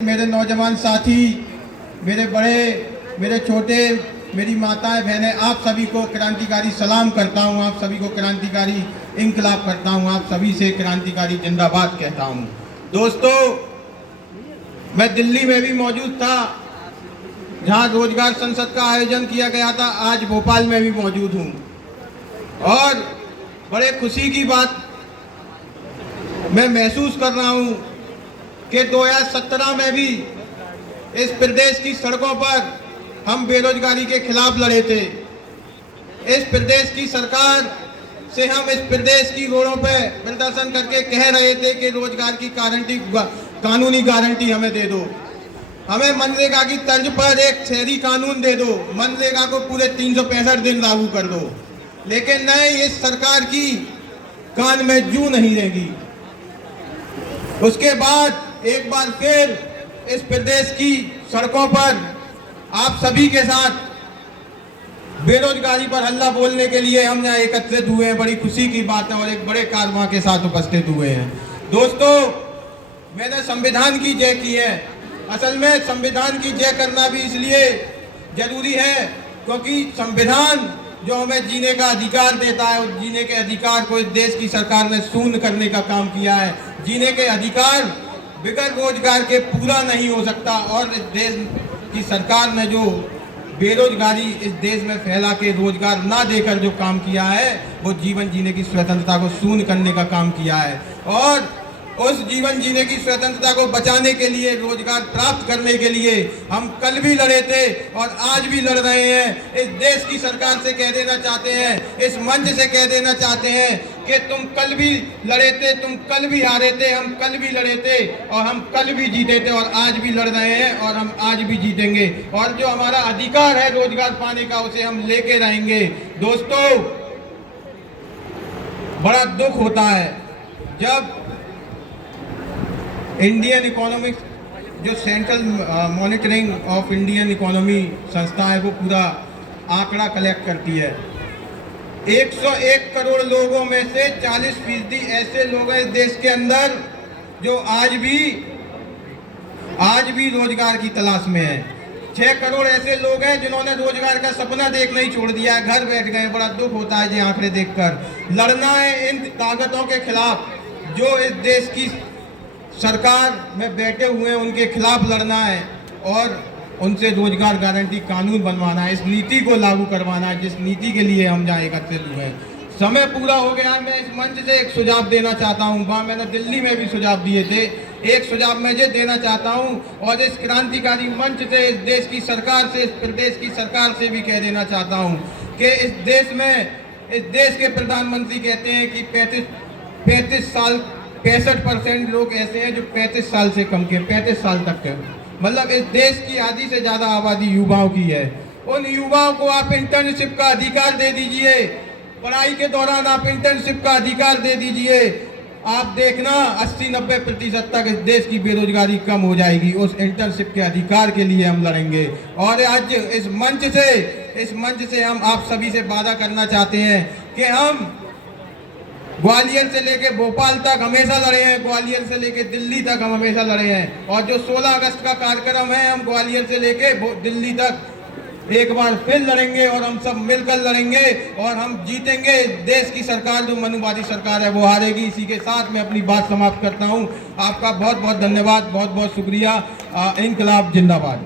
मेरे नौजवान साथी, मेरे बड़े, मेरे छोटे, मेरी माताएं बहनें, आप सभी को क्रांतिकारी सलाम करता हूं। आप सभी को क्रांतिकारी इंकलाब करता हूं। आप सभी से क्रांतिकारी जिंदाबाद कहता हूं। दोस्तों, मैं दिल्ली में भी मौजूद था जहां रोजगार संसद का आयोजन किया गया था। आज भोपाल में भी मौजूद हूं और बड़े खुशी की बात मैं महसूस कर रहा हूं कि 2017 में भी इस प्रदेश की सड़कों पर हम बेरोजगारी के खिलाफ लड़े थे। इस प्रदेश की सरकार से हम इस प्रदेश की रोडों पे प्रदर्शन करके कह रहे थे कि रोजगार की गारंटी, कानूनी गारंटी हमें दे दो, हमें मनरेगा की तर्ज पर एक शहरी कानून दे दो, मनरेगा को पूरे 365 दिन लागू कर दो। लेकिन नहीं, इस सरकार की कान में जू नहीं रहेगी। उसके बाद एक बार फिर इस प्रदेश की सड़कों पर आप सभी के साथ बेरोजगारी पर हल्ला बोलने के लिए हम यहाँ एकत्रित हुए हैं। बड़ी खुशी की बात है और एक बड़े कारवां के साथ उपस्थित हुए हैं। दोस्तों, मैंने संविधान की जय की है। असल में संविधान की जय करना भी इसलिए जरूरी है क्योंकि संविधान जो हमें जीने का अधिकार देता है, उस जीने के अधिकार को इस देश की सरकार ने शून्य करने का काम किया है। जीने के अधिकार बगैर रोजगार के पूरा नहीं हो सकता और इस देश की सरकार ने जो बेरोजगारी इस देश में फैला के रोजगार ना देकर जो काम किया है, वो जीवन जीने की स्वतंत्रता को शून्य करने का काम किया है। और उस जीवन जीने की स्वतंत्रता को बचाने के लिए, रोजगार प्राप्त करने के लिए हम कल भी लड़े थे और आज भी लड़ रहे हैं। इस देश की सरकार से कह देना चाहते हैं, इस मंच से कह देना चाहते हैं कि तुम कल भी लड़े थे, तुम कल भी हारे थे, हम कल भी लड़े थे और हम कल भी जीते थे और आज भी लड़ रहे हैं और हम आज भी जीतेंगे। और जो हमारा अधिकार है रोजगार पाने का, उसे हम लेके रहेंगे। दोस्तों, बड़ा दुख होता है जब इंडियन इकोनॉमिक्स, जो central monitoring of Indian economy संस्था है, वो पूरा आंकड़ा कलेक्ट करती है। 101 करोड़ लोगों में से 40% ऐसे लोग हैं इस देश के अंदर जो आज भी रोजगार की तलाश में है। 6 करोड़ ऐसे लोग हैं जिन्होंने रोजगार का सपना देखना ही छोड़ दिया है, घर बैठ गए। बड़ा दुख होता है ये आंकड़े देखकर। लड़ना है इन ताकतों के खिलाफ जो इस देश की सरकार में बैठे हुए हैं, उनके खिलाफ लड़ना है और उनसे रोजगार गारंटी कानून बनवाना है, इस नीति को लागू करवाना है जिस नीति के लिए हम यहाँ एकत्रित हुए हैं। समय पूरा हो गया। मैं इस मंच से एक सुझाव देना चाहता हूँ। वहाँ मैंने दिल्ली में भी सुझाव दिए थे। एक सुझाव मैं ये देना चाहता हूँ और इस क्रांतिकारी मंच से इस देश की सरकार से, इस प्रदेश की सरकार से भी कह देना चाहता हूँ कि इस देश के प्रधानमंत्री कहते हैं कि 65% लोग ऐसे हैं जो 35 साल से कम के, 35 साल तक के, मतलब इस देश की आधी से ज्यादा आबादी युवाओं की है। उन युवाओं को आप इंटर्नशिप का अधिकार दे दीजिए। पढ़ाई के दौरान आप इंटर्नशिप का अधिकार दे दीजिए। आप देखना 80-90% तक इस देश की बेरोजगारी कम हो जाएगी। उस इंटर्नशिप के अधिकार के लिए हम लड़ेंगे और आज इस मंच से हम आप सभी से वादा करना चाहते हैं कि हम ग्वालियर से लेके भोपाल तक हमेशा लड़े हैं, ग्वालियर से लेके दिल्ली तक हम हमेशा लड़े हैं और जो 16 अगस्त का कार्यक्रम है, हम ग्वालियर से लेके दिल्ली तक एक बार फिर लड़ेंगे और हम सब मिलकर लड़ेंगे और हम जीतेंगे। देश की सरकार जो मनुवादी सरकार है वो हारेगी। इसी के साथ मैं अपनी बात समाप्त करता हूं। आपका बहुत बहुत धन्यवाद, बहुत बहुत शुक्रिया। इंकलाब जिंदाबाद।